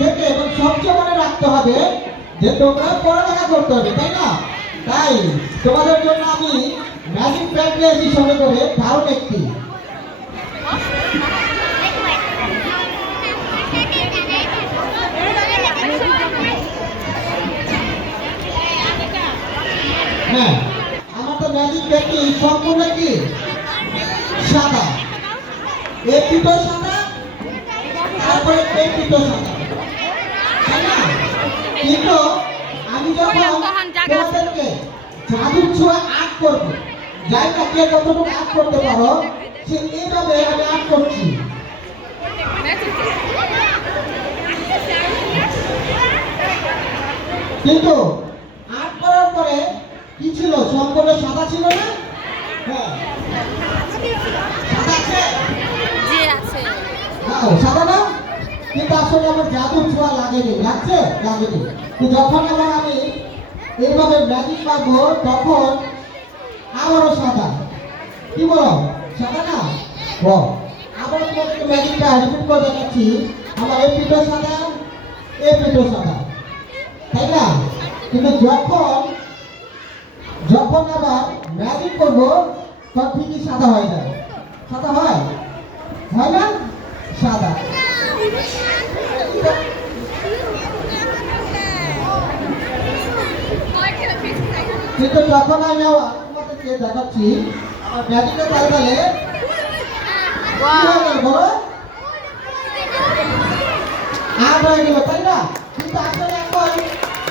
থেকে এবং সবচেয়ে মনে রাখতে হবে যে তোমরা পড়ালেখা করতে হবে, তাই না? তাই তোমাদের জন্য আমি ম্যাজিক প্যাড নিয়েছি সঙ্গে করে, দারুণ একটি। হ্যাঁ, আমার তো ম্যাজিক প্যাডটি সম্পূর্ণ কি সাদা, এর পিঠো সাদা, তারপরে এর পিঠো সাদা, তাই না? কিন্তু আমি যখন তোমাদেরকে জাদুর ছোঁয়া আর্ট করবো, যাই না কে কতটুকু আর্ট করতে পারো, সে এইভাবে আমি আর্ট করছি। কিন্তু আর্ট করার পরে কি ছিল? সম্পূর্ণ সাদা ছিল না? হ্যাঁ, সাদা আছে? জি আছে। সাদা না? কিন্তু আসলে আমার জাদুর ছোঁয়া লাগেনি, লাগছে? লাগেনি। তো যখন আবার আমি এইভাবে ম্যাজিক পাবো তখন আবারও সাদা। কি বলো? সাদা না? বল। আবার তোমাদেরকে ম্যাজিকটা রিপিট করে দেখাচ্ছি। আমার এই পিঠো সাদা, এই পিঠো সাদা, তাই না? কিন্তু যখন আবার ম্যাজিক করবো তখন ঠিকই সাদা হয়ে যায়। সাদা হয়? হয় না? সাদা। কিন্তু যখন আমি তোমাদেরকে দেখাচ্ছি আমার ম্যাজিকটা তাহলে কি হয়ে গেল বলো? আট হয়ে গেল, তাই না? কিন্তু আসলে এখন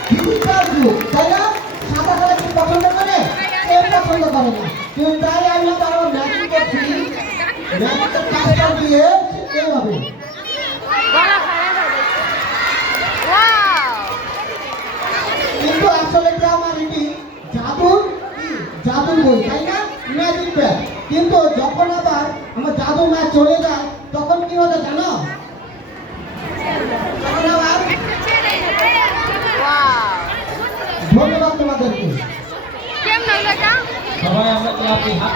ডিজিটাল যুগ, তাই না? সাদা কালার কি পছন্দ করে? কেউ পছন্দ করে না। কিন্তু তাই আমি আবার ম্যাজিক করছি, ম্যাজিকের কাজটা দিয়ে এইভাবে। কিন্তু আসলে কি আমার এটি জাদুর বই, তাই না? Magic pad. কিন্তু যখন আবার আমার জাদু ম্যাচ চলে যায় তখন কি হতো জানো? তখন আবার ধন্যবাদ তোমাদেরকে। কেমন লাগে? সবাই আমরা ক্লাসে হাতে